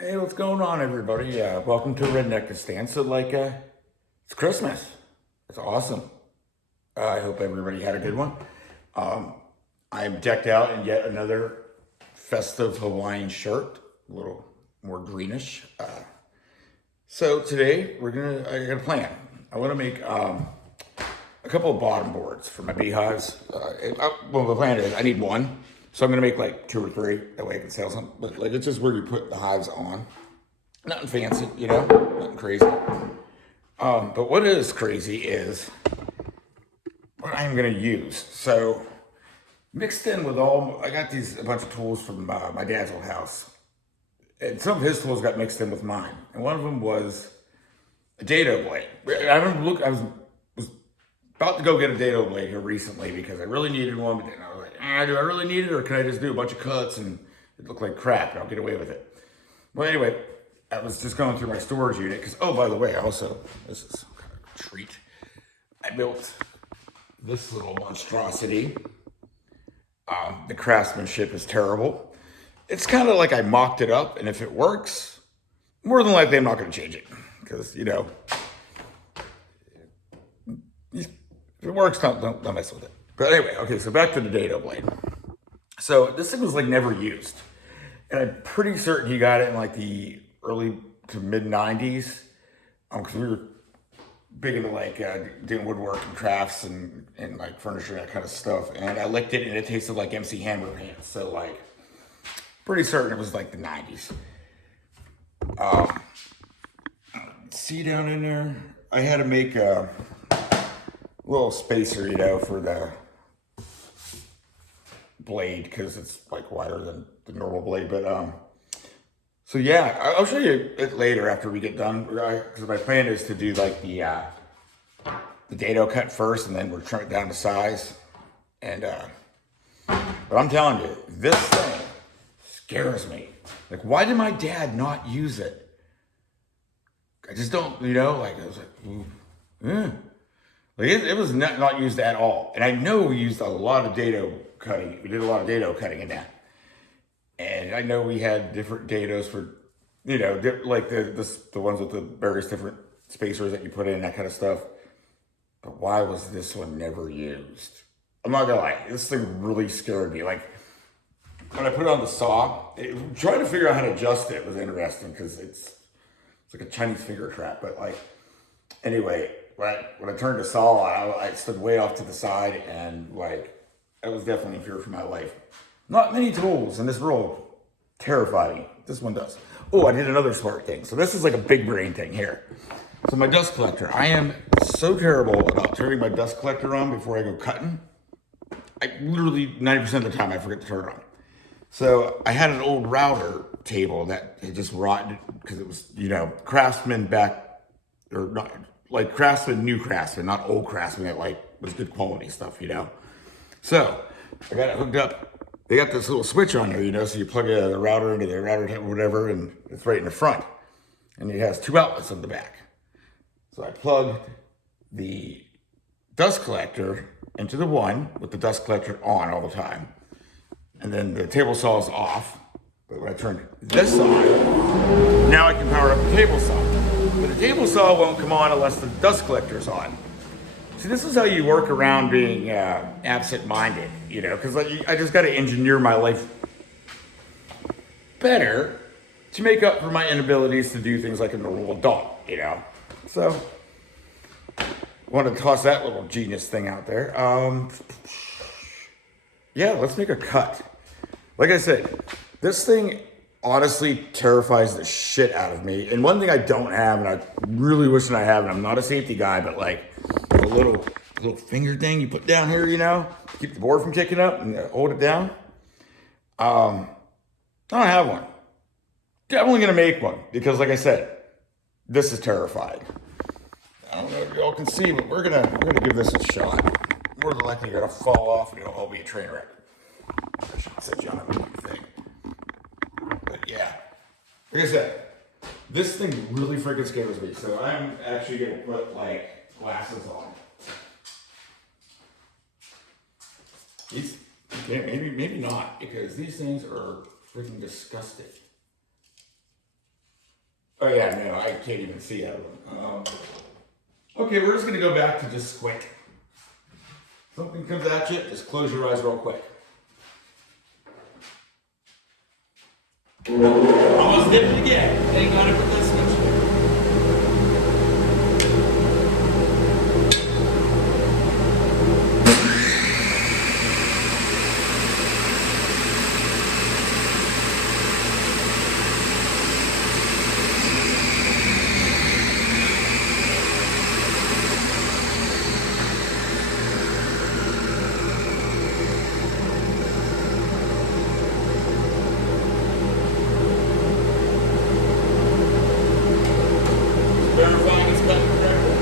Hey, what's going on, everybody? Welcome to Redneck Stand. It's Christmas. It's awesome. I hope everybody had a good one. Um, I'm decked out in yet another festive Hawaiian shirt, a little more greenish. So today I got a plan. I want to make a couple of bottom boards for my beehives. Well, the plan is I need one, so I'm gonna make like two or three. That way I can sell some. But like it's just where you put the hives on. Nothing fancy, nothing crazy. But what is crazy is what I'm gonna use. So mixed in with I got a bunch of tools from my dad's old house, and some of his tools got mixed in with mine. And one of them was a dado blade. I was about to go get a dado blade here recently because I really needed one, but then I was like, do I really need it, or can I just do a bunch of cuts and it look like crap and I'll get away with it? Well, anyway, I was just going through my storage unit because, oh, by the way, this is kind of a treat. I built this little monstrosity. The craftsmanship is terrible. It's kind of like I mocked it up, and if it works, more than likely I'm not going to change it because, if it works, don't mess with it. But anyway, okay, so back to the dado blade. So this thing was like never used. And I'm pretty certain he got it in like the early to mid 90s. Because we were big into like doing woodwork and crafts and like furniture and that kind of stuff. And I licked it and it tasted like MC Hammer pants. So like, pretty certain it was like the 90s. See down in there, I had to make a little spacer, for the blade because it's like wider than the normal blade. But so yeah, I'll show you it later after we get done. Because my plan is to do like the dado cut first, and then we're trim it down to size. And but I'm telling you, this thing scares me. Like, why did my dad not use it? I just don't, like I was like, like it was not used at all. And I know we used a lot of dado cutting. We did a lot of dado cutting in that. And I know we had different dados for, like the ones with the various different spacers that you put in, that kind of stuff. But why was this one never used? I'm not gonna lie, this thing really scared me. Like when I put it on the saw, trying to figure out how to adjust it was interesting because it's like a Chinese finger trap. But like, anyway, when I turned the saw on, I stood way off to the side, and like, I was definitely in fear for my life. Not many tools in this world terrify me. This one does. Oh, I did another smart thing. So this is like a big brain thing here. So my dust collector, I am so terrible about turning my dust collector on before I go cutting. I literally 90% of the time I forget to turn it on. So I had an old router table that had just rotted because it was, Craftsman back, or not, like Craftsman, new Craftsman, not old Craftsman that like was good quality stuff, So I got it hooked up. They got this little switch on there, so you plug the router into the router table, whatever, and it's right in the front. And it has two outlets on the back. So I plugged the dust collector into the one with the dust collector on all the time. And then the table saw is off. But when I turn this on, now I can power up the table saw. But the table saw won't come on unless the dust collector is on. See, this is how you work around being absent-minded, because I just got to engineer my life better to make up for my inabilities to do things like a normal adult, So, I want to toss that little genius thing out there. Yeah, let's make a cut. Like I said, this thing honestly terrifies the shit out of me. And one thing I don't have, and I really wish that I have, and I'm not a safety guy, but like a little finger thing you put down here, keep the board from kicking up and hold it down. I don't have one. Definitely gonna make one because, like I said, this is terrifying. I don't know if y'all can see, but we're gonna give this a shot. More than likely, you're gonna fall off and it'll all be a train wreck. I should set you on a new thing. But yeah, like I said, this thing really freaking scares me. So I'm actually gonna put like glasses on. Maybe not, because these things are freaking disgusting. Oh yeah, no, I can't even see out of them. Okay, we're just gonna go back to just squint. Something comes at you, just close your eyes real quick. Almost did it again. Hang on for this one. Verifying it's cut correctly.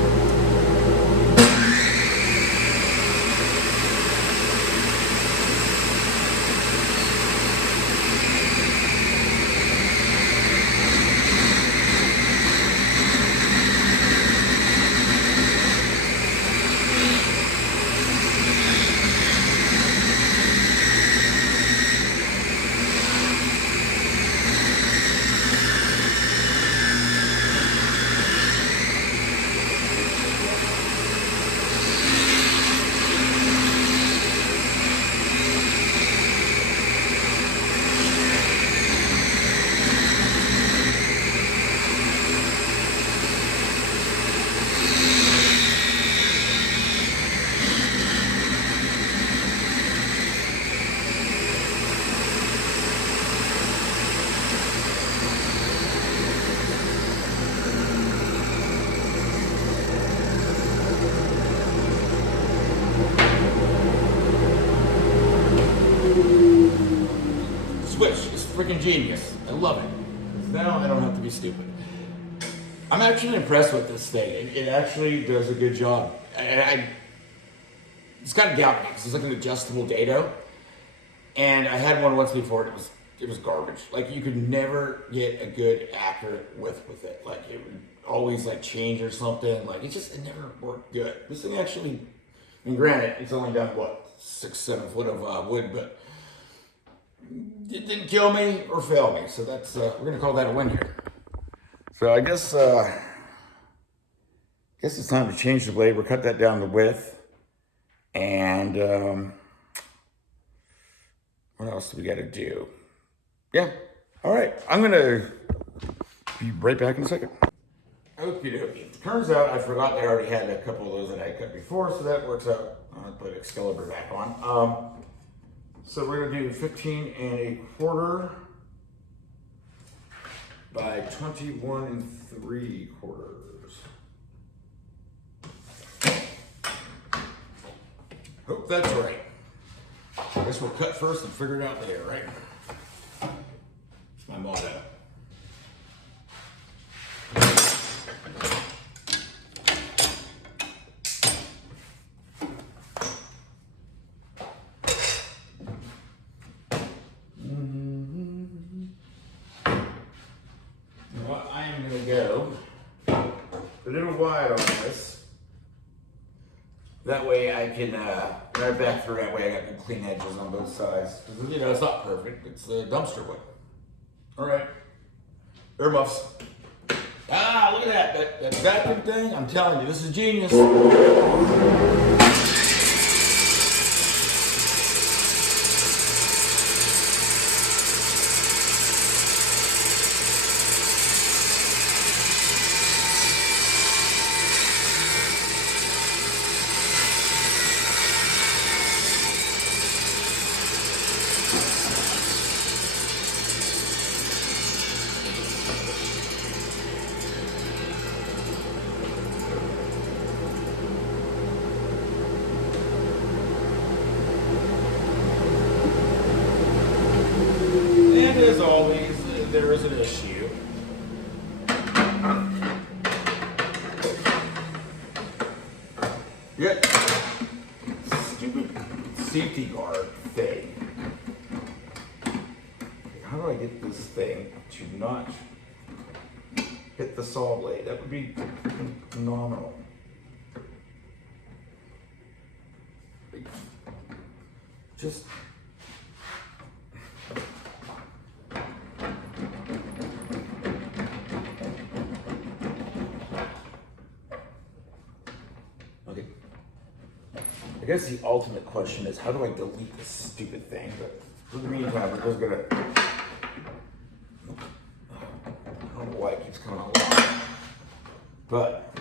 Switch is freaking genius. I love it. Because now I don't have to be stupid. I'm actually impressed with this thing. It actually does a good job. It's kind of got me because it's like an adjustable dado. And I had one once before and it was garbage. Like you could never get a good accurate width with it. Like it would always like change or something. Like it never worked good. This thing actually, I mean granted, it's only done what, 6-7 foot of wood, but it didn't kill me or fail me, so that's we're gonna call that a win here. So I guess it's time to change the blade. We'll cut that down to width, and what else do we got to do? Yeah, all right. I'm gonna be right back in a second. Okie dokie. Turns out I forgot I already had a couple of those that I cut before, so that works out. I'll put Excalibur back on. So we're gonna do 15 1/4 by 21 3/4. Hope that's right. I guess we'll cut first and figure it out later, right? It's my motto. Go a little wide on this. That way I can right back through. That way I got good clean edges on both sides. You know, it's not perfect. It's the dumpster wood. All right, earmuffs. Ah, look at that vacuum thing. I'm telling you, this is genius. As always, there is an issue. Yep. Stupid safety guard thing. How do I get this thing to not hit the saw blade? That would be freaking phenomenal. Just guess the ultimate question is, how do I delete this stupid thing? But for the meantime, we're just gonna, I don't know why it keeps coming along, but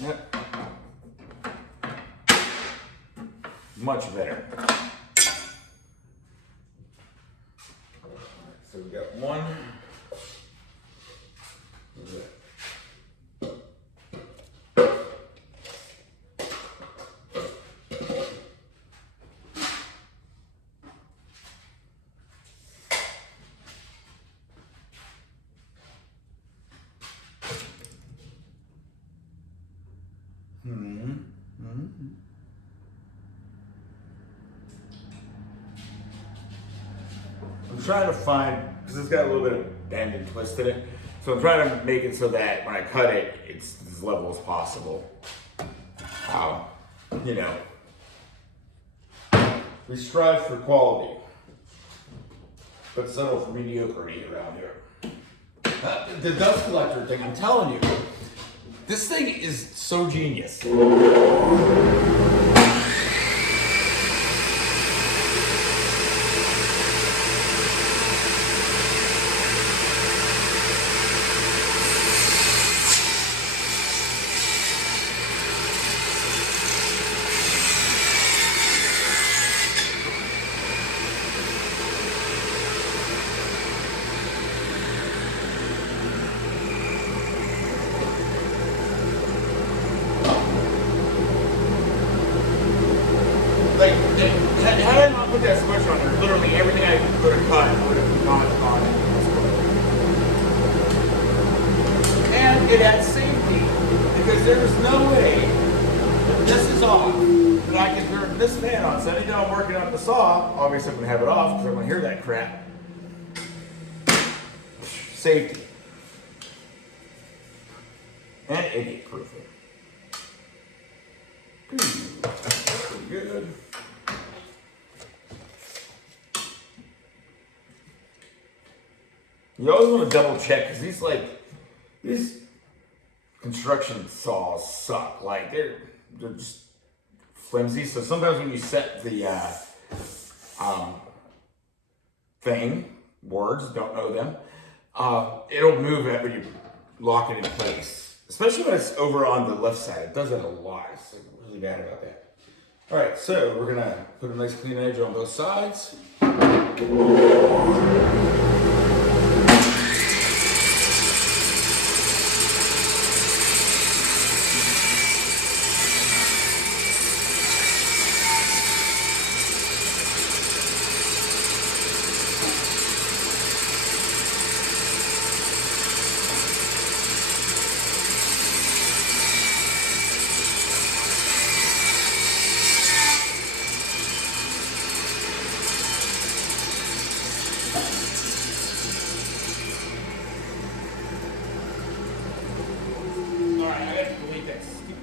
yep, much better. So we got one. I'm trying to find, because it's got a little bit of bend and twist in it, so I'm trying to make it so that when I cut it, it's as level as possible. You know, we strive for quality, but settle for mediocrity around here. The dust collector thing, I'm telling you, this thing is so genius. Like, had I not put that switch on there, literally everything I could have cut would have gone. And it had safety, because there's no way that this is off, that I can turn this fan on. So anytime I'm working on the saw, obviously I'm going to have it off, because I'm going to hear that crap. Safety. And idiot proofing. That's pretty good. You always want to double check, because these construction saws suck. Like they're just flimsy. So sometimes when you set the words, don't know them, it'll move it when you lock it in place. Especially when it's over on the left side. It does that a lot. It's like really bad about that. All right, so we're gonna put a nice clean edge on both sides.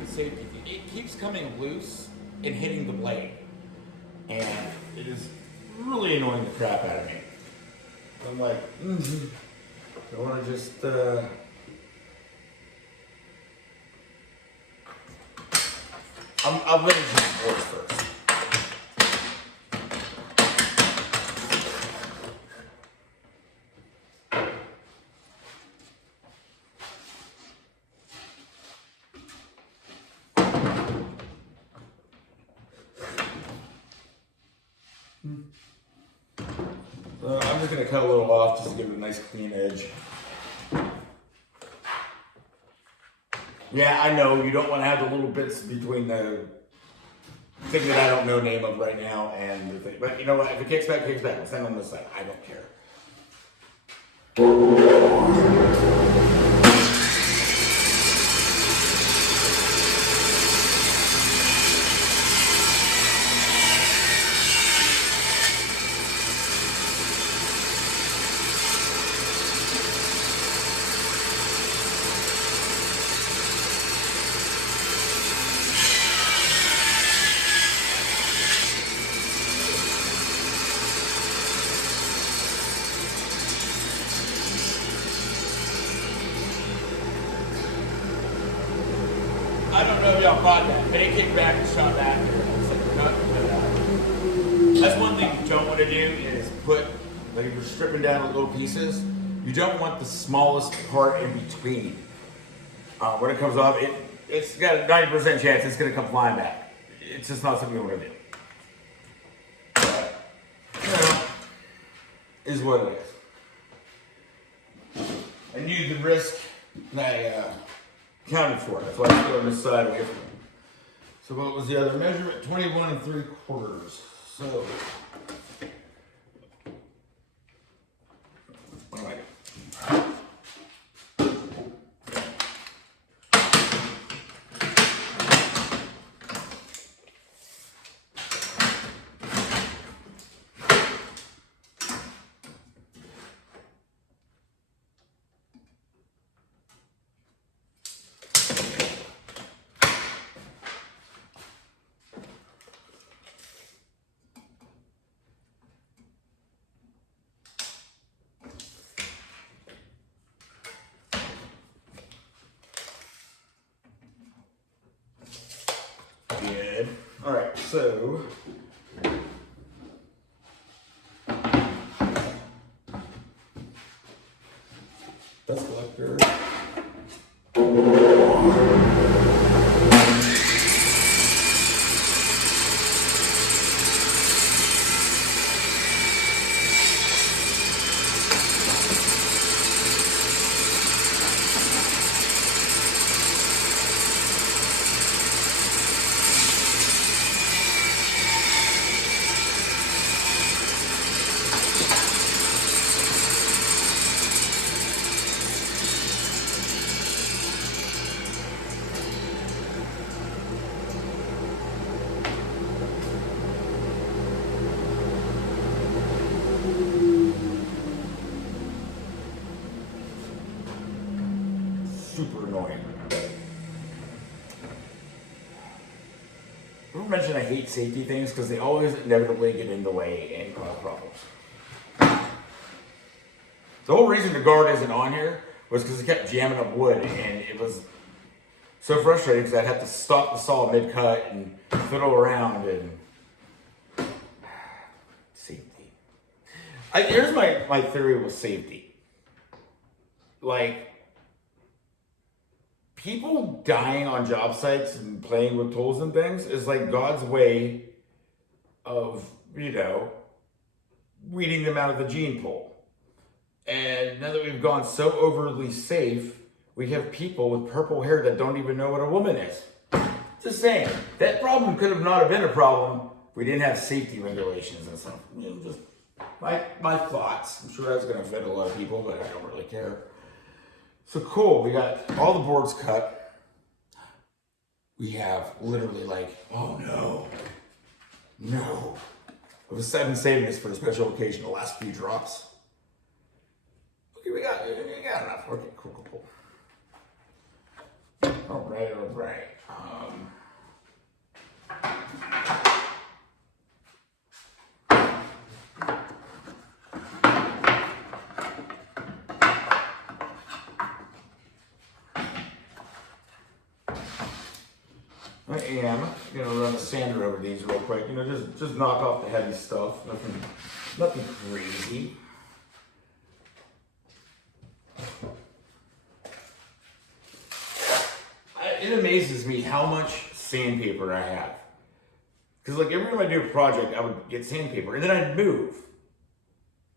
Safety thing. It keeps coming loose and hitting the blade, and it is really annoying the crap out of me. I'm like, I want to just I'm going to do boards first. I'm just going to cut a little off just to give it a nice clean edge. Yeah, I know you don't want to have the little bits between the thing that I don't know name of right now and the thing. But you know what? If it kicks back, kicks back. I'll send on this side. I don't care. don't know if y'all caught that, but it kicked back and shot back there. It's like, no. That's one thing you don't want to do is put, like if you're stripping down little pieces, you don't want the smallest part in between. When it comes off, it's got a 90% chance it's going to come flying back. It's just not something you want to do. But, you know, is what it is. I knew the risk and I counted for it. That's why I'm throwing this side away from it. So what was the other measurement? 21 3/4. So, what do I do? Good. All right, so dust collector. Super annoying. Remember mention I hate safety things because they always inevitably get in the way and cause problems. The whole reason the guard isn't on here was because it kept jamming up wood and it was so frustrating because I'd have to stop the saw mid-cut and fiddle around and safety. Here's my theory with safety. Like, people dying on job sites and playing with tools and things is like God's way of, weeding them out of the gene pool. And now that we've gone so overly safe, we have people with purple hair that don't even know what a woman is. Just saying, that problem could have not have been a problem if we didn't have safety regulations and stuff. Just my thoughts. I'm sure that's going to offend a lot of people, but I don't really care. So cool, we got all the boards cut. We have literally oh no. I've been saving this for a special occasion, the last few drops. Okay, we got enough. Okay, cool. All right. I am gonna run a sander over these real quick. Just knock off the heavy stuff. Nothing crazy. It amazes me how much sandpaper I have. Because every time I do a project, I would get sandpaper, and then I'd move.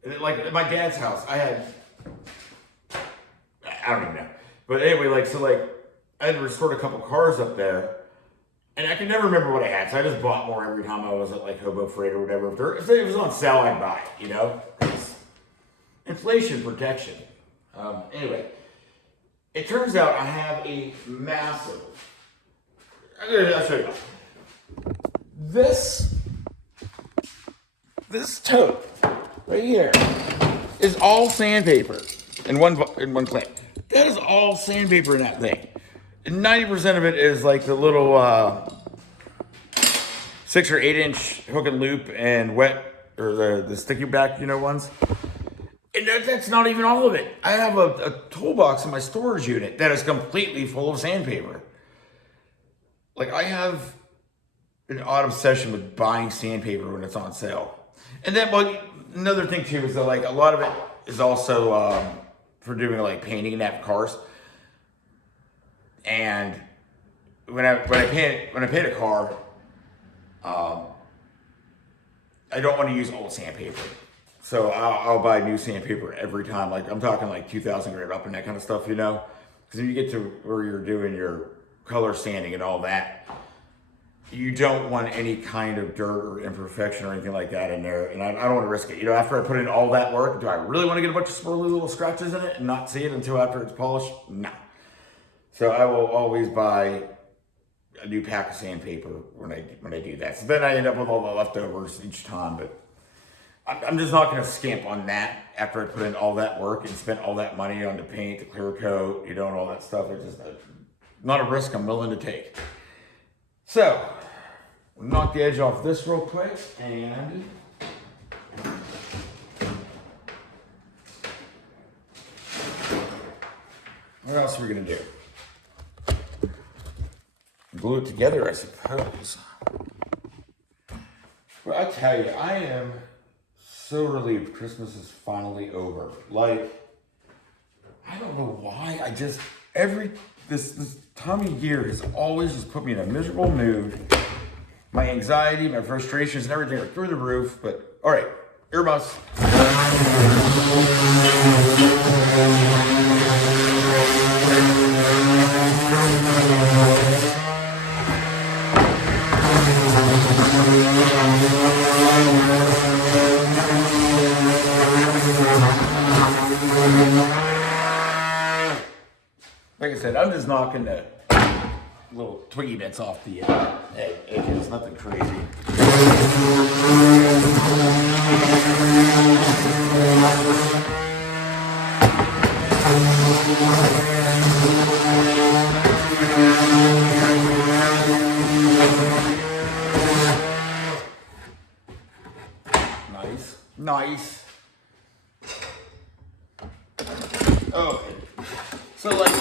And then, at my dad's house, I don't even know. But anyway, I had restored a couple cars up there, and I could never remember what I had, so I just bought more every time I was at Hobo Freight or whatever. If it was on sale, I'd buy it, Inflation protection. Anyway, it turns out I have a massive, I'll show you. This tote right here is all sandpaper in one clamp. That is all sandpaper in that thing. And 90% of it is the little 6 or 8 inch hook and loop and wet, or the sticky back, ones. And that's not even all of it. I have a toolbox in my storage unit that is completely full of sandpaper. like I have an odd obsession with buying sandpaper when it's on sale. And then, well, another thing too is that like a lot of it is also for doing like painting and that for cars. And when I paint a car, I don't want to use old sandpaper. So I'll buy new sandpaper every time. Like I'm talking like 2,000 grade up and that kind of stuff, you know? Because if you get to where you're doing your color sanding and all that, you don't want any kind of dirt or imperfection or anything like that in there. And I don't want to risk it. You know, after I put in all that work, do I really want to get a bunch of swirly little scratches in it and not see it until after it's polished? No. So I will always buy a new pack of sandpaper when I do that. So then I end up with all the leftovers each time. But I'm just not going to skimp on that after I put in all that work and spent all that money on the paint, the clear coat, you know, and all that stuff. It's just not a risk I'm willing to take. So, we'll knock the edge off this real quick, and what else are we gonna do? Glue it together, I suppose. Well, I tell you, I am so relieved Christmas is finally over. Like, I don't know why, this time of year has always just put me in a miserable mood. My anxiety, my frustrations, and everything are through the roof. But all right, earmuffs. Like I said, I'm just knocking the little twiggy bits off the edges, nothing crazy. Nice. Okay. So like,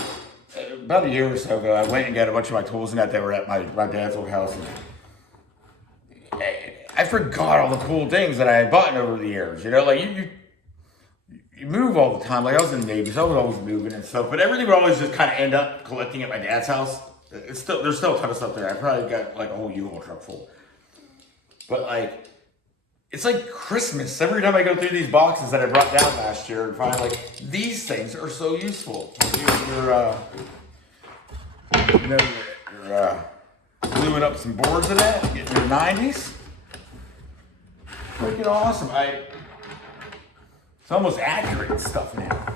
about a year or so ago, I went and got a bunch of my tools and that were at my dad's old house. And I forgot all the cool things that I had bought over the years. You know, like you move all the time. Like I was in the Navy, so I was always moving and stuff. But everything would always just kind of end up collecting at my dad's house. There's still a ton of stuff there. I probably got like a whole U-Haul truck full. But like, it's like Christmas. Every time I go through these boxes that I brought down last year and find like, these things are so useful. You're gluing up some boards of that, getting your 90's. Freaking awesome. It's almost accurate stuff now.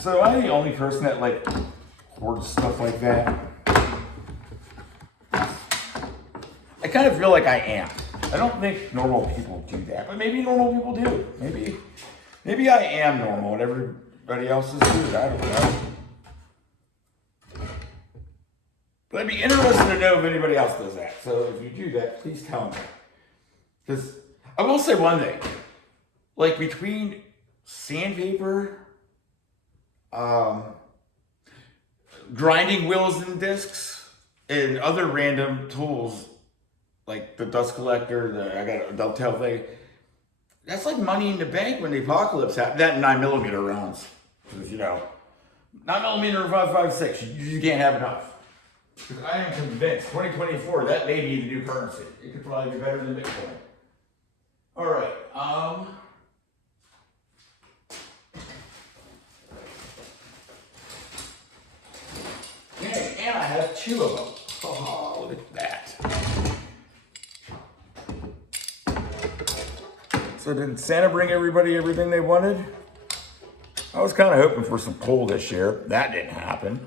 So am I the only person that like hoards stuff like that? I kind of feel like I am. I don't think normal people do that, but maybe normal people do. Maybe I am normal and everybody else is too. I don't know. But I'd be interested to know if anybody else does that. So if you do that, please tell me. Because I will say one thing. Like between sandpaper, grinding wheels and discs, and other random tools, like the dust collector, I got a dovetail thing. That's like money in the bank when the apocalypse happens. That 9mm rounds. Because, you know, 9mm 5.56, you just can't have enough. Because I am convinced, 2024, that may be the new currency. It could probably be better than Bitcoin. All right. And I have 2 of them. Oh, look at that. So did Santa bring everybody everything they wanted? I was kind of hoping for some coal this year. That didn't happen.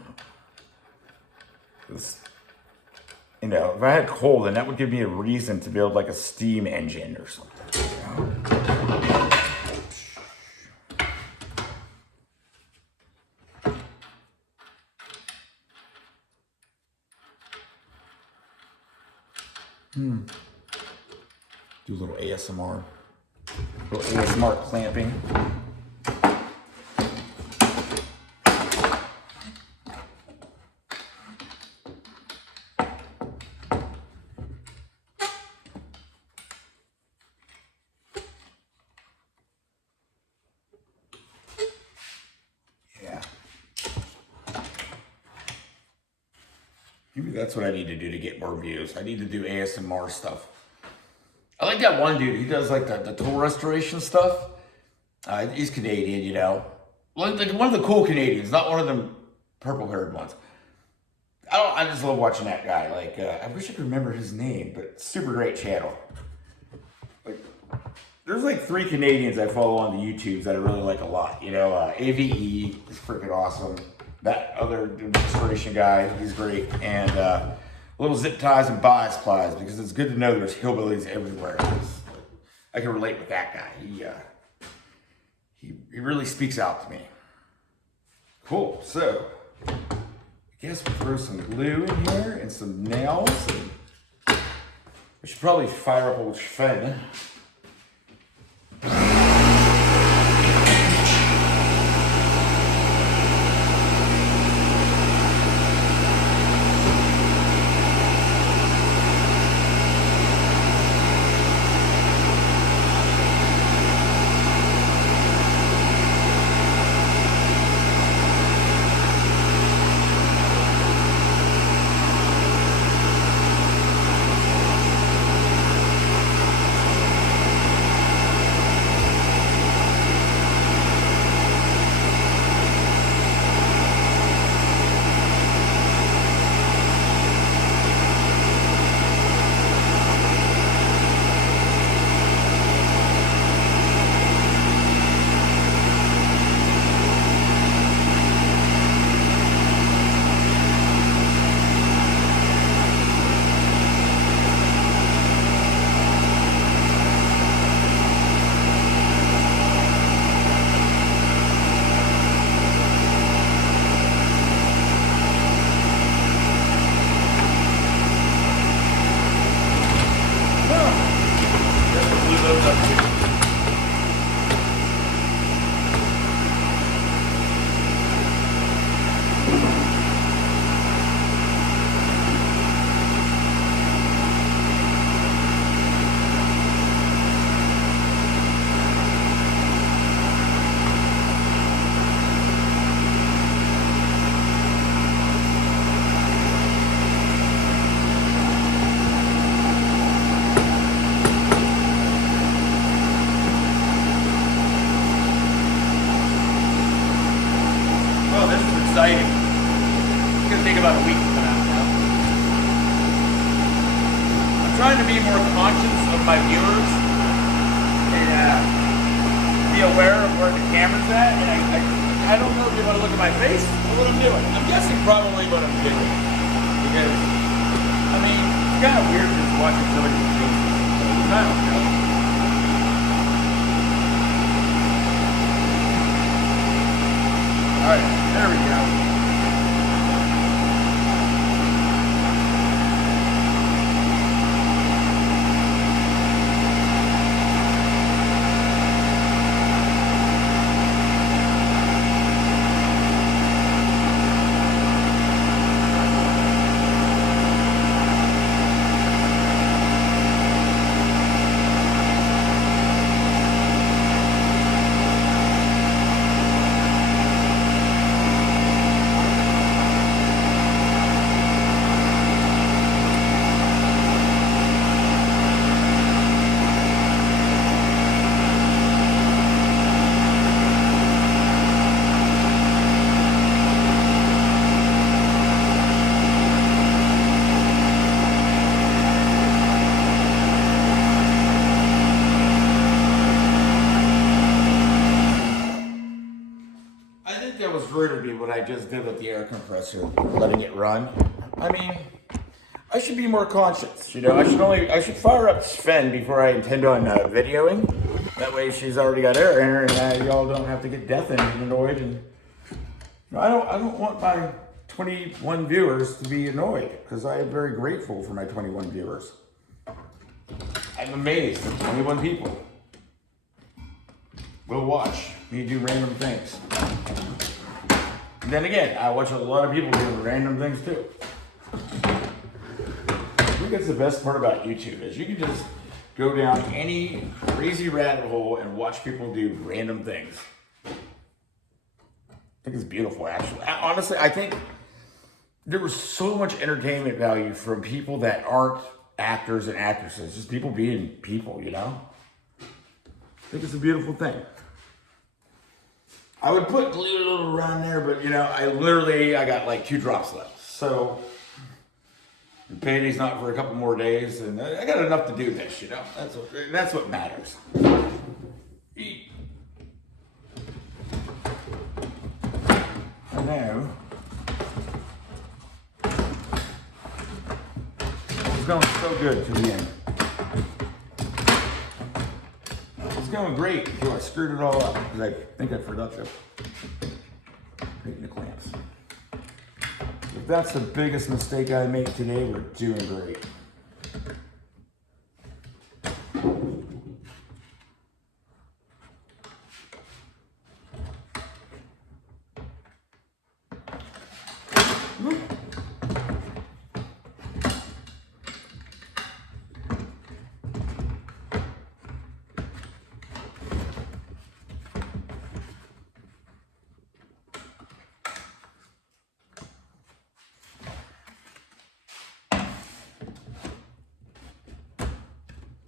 You know, if I had coal, then that would give me a reason to build like a steam engine or something. You know? Do a little ASMR. little ASMR clamping. Maybe that's what I need to do to get more views. I need to do ASMR stuff. I like that one dude. He does like the tool restoration stuff. He's Canadian, you know. Like one of the cool Canadians, not one of them purple-haired ones. I just love watching that guy. Like, I wish I could remember his name, but super great channel. Like, there's like 3 Canadians I follow on the YouTubes that I really like a lot. You know, AVE is freaking awesome. That other restoration guy, he's great. And little zip ties and bias plies, because it's good to know there's hillbillies everywhere. I can relate with that guy. He really speaks out to me. Cool. So I guess we'll throw some glue in here and some nails. And we should probably fire up old Sven. Exciting. It's gonna take about a week to come out now. I'm trying to be more conscious of my viewers and be aware of where the camera's at. And I don't know if you want to look at my face or what I'm doing. I'm guessing probably what I'm doing, because I mean it's kind of weird just watching somebody do it. I don't know. All right, there we go. That was rude of me what I just did with the air compressor, letting it run. I mean, I should be more conscious, you know. I should fire up Sven before I intend on videoing. That way she's already got air in her, and y'all don't have to get death and annoyed. And you know, I don't want my 21 viewers to be annoyed, because I am very grateful for my 21 viewers. I'm amazed at 21 people. will watch me do random things. Then again, I watch a lot of people doing random things too. I think that's the best part about YouTube is you can just go down any crazy rabbit hole and watch people do random things. I think it's beautiful, actually. Honestly, I think there was so much entertainment value from people that aren't actors and actresses, just people being people, you know? I think it's a beautiful thing. I would put glue a little around there, but you know, I got like 2 drops left. So, the painting's not for a couple more days, and I got enough to do this, you know? That's what matters. Eat. I know. It's going so good to the end. It's going great until I screwed it all up because I think I forgot to tighten the clamps. If that's the biggest mistake I make today, we're doing great.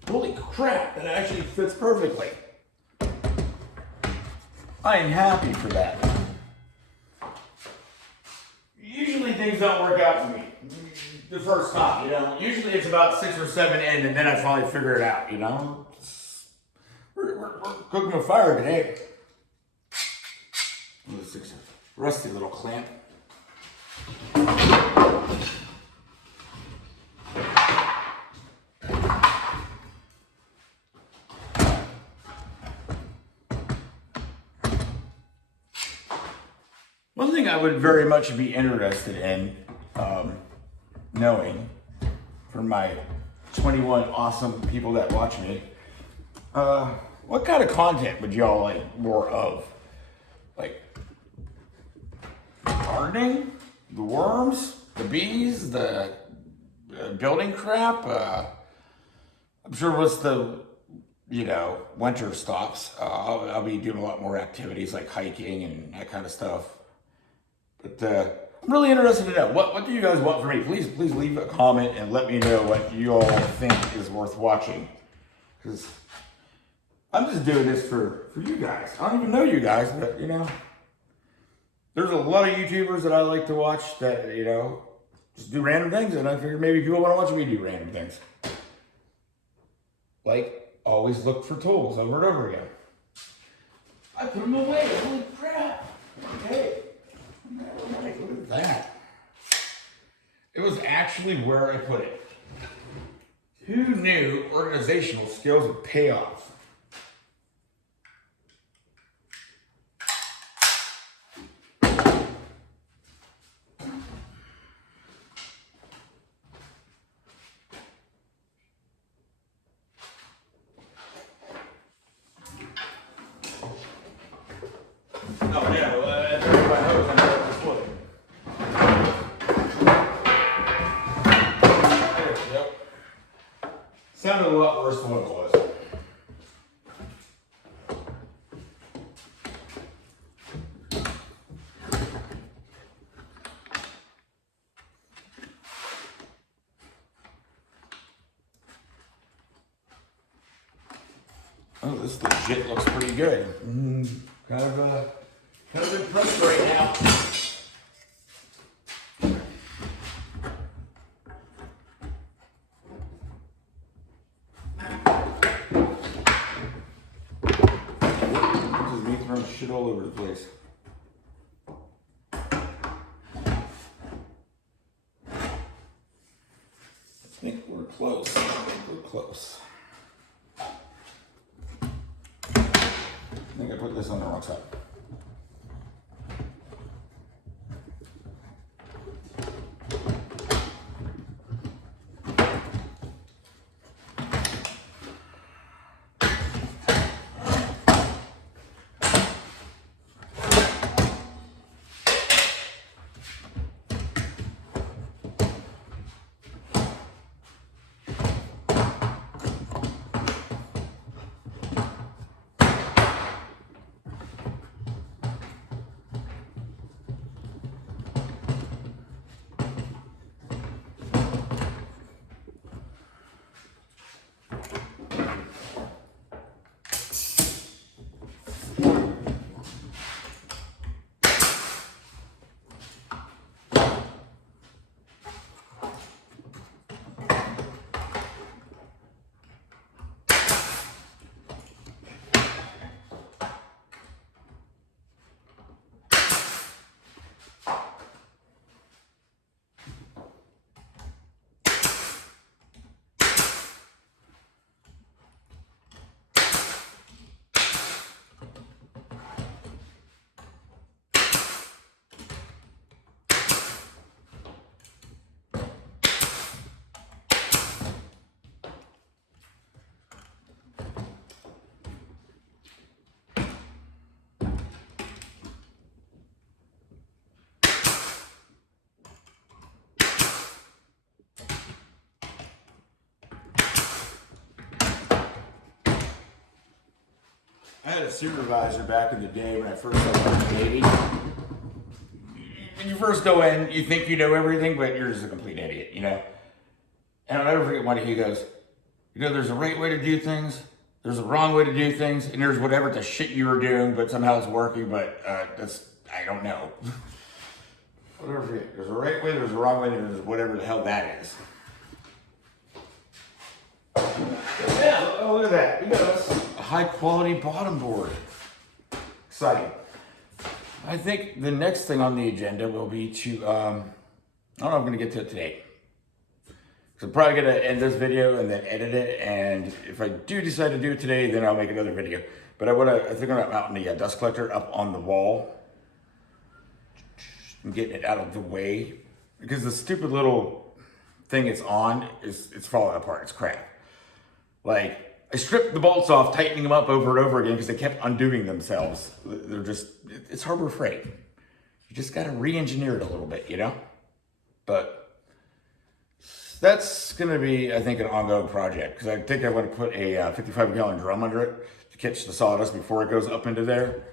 Holy crap, that actually fits perfectly. I am happy for that. Usually things don't work out for me the first time, you know. Usually it's about 6 or 7 in and then I finally figure it out, you know. We're cooking with fire today. This is a rusty little clamp. One thing I would very much be interested in knowing from my 21 awesome people that watch me, what kind of content would y'all like more of? Like gardening, the worms, the bees, the building crap? I'm sure once the winter stops, I'll be doing a lot more activities like hiking and that kind of stuff. But I'm really interested to know, what do you guys want from me? Please leave a comment and let me know what you all think is worth watching. Because I'm just doing this for you guys. I don't even know you guys, but you know, there's a lot of YouTubers that I like to watch that, you know, just do random things, and I figured maybe people want to watch me do random things. Like, always look for tools over and over again. I put them away, holy crap. Okay. Look at that. It was actually where I put it. Who knew organizational skills would pay off? Oh yeah, well, there's my hose on the foot. There we go. Sounded a lot worse than what it was. Oh, this legit looks pretty good. Kind of impressed right now. This is me throwing shit all over the place. I think we're close. I think I put this on the wrong side. I had a supervisor back in the day when I first started the Navy. When you first go in, you think you know everything, but you're just a complete idiot, you know? And I'll never forget one day he goes, you know, there's a right way to do things, there's a wrong way to do things, and there's whatever the shit you were doing, but somehow it's working, but I don't know. Whatever, there's a right way, there's a wrong way, there's whatever the hell that is. Yeah, oh, look at that. We got us a high quality bottom board. Exciting. I think the next thing on the agenda will be to, I don't know if I'm going to get to it today. So I'm probably going to end this video and then edit it. And if I do decide to do it today, then I'll make another video. But I think I'm mounting the dust collector up on the wall. I'm getting it out of the way. Because the stupid little thing it's on, it's falling apart. It's crap. Like, I stripped the bolts off, tightening them up over and over again because they kept undoing themselves. They're just, it's Harbor Freight. You just got to re-engineer it a little bit, you know? But that's going to be, I think, an ongoing project because I think I want to put a 55-gallon drum under it to catch the sawdust before it goes up into there.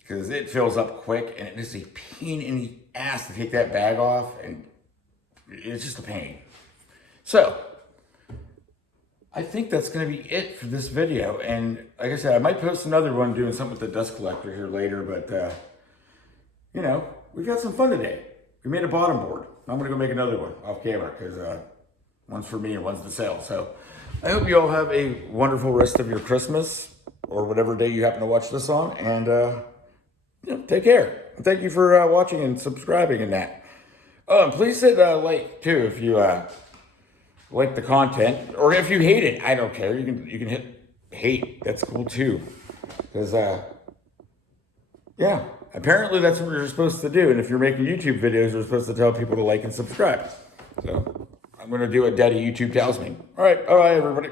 Because it fills up quick and it is a pain in the ass to take that bag off, and it's just a pain. So, I think that's going to be it for this video. And like I said, I might post another one doing something with the dust collector here later. But, you know, we've had some fun today. We made a bottom board. I'm going to go make another one off camera because one's for me and one's to sell. So I hope you all have a wonderful rest of your Christmas or whatever day you happen to watch this on. And, you know, take care. And thank you for watching and subscribing and that. Oh, and please hit like, too, if you... like the content, or if you hate it, I don't care. You can hit hate. That's cool too, because yeah, apparently that's what you're supposed to do. And if you're making YouTube videos, you're supposed to tell people to like and subscribe. So I'm gonna do what Daddy YouTube tells me. All right, bye everybody.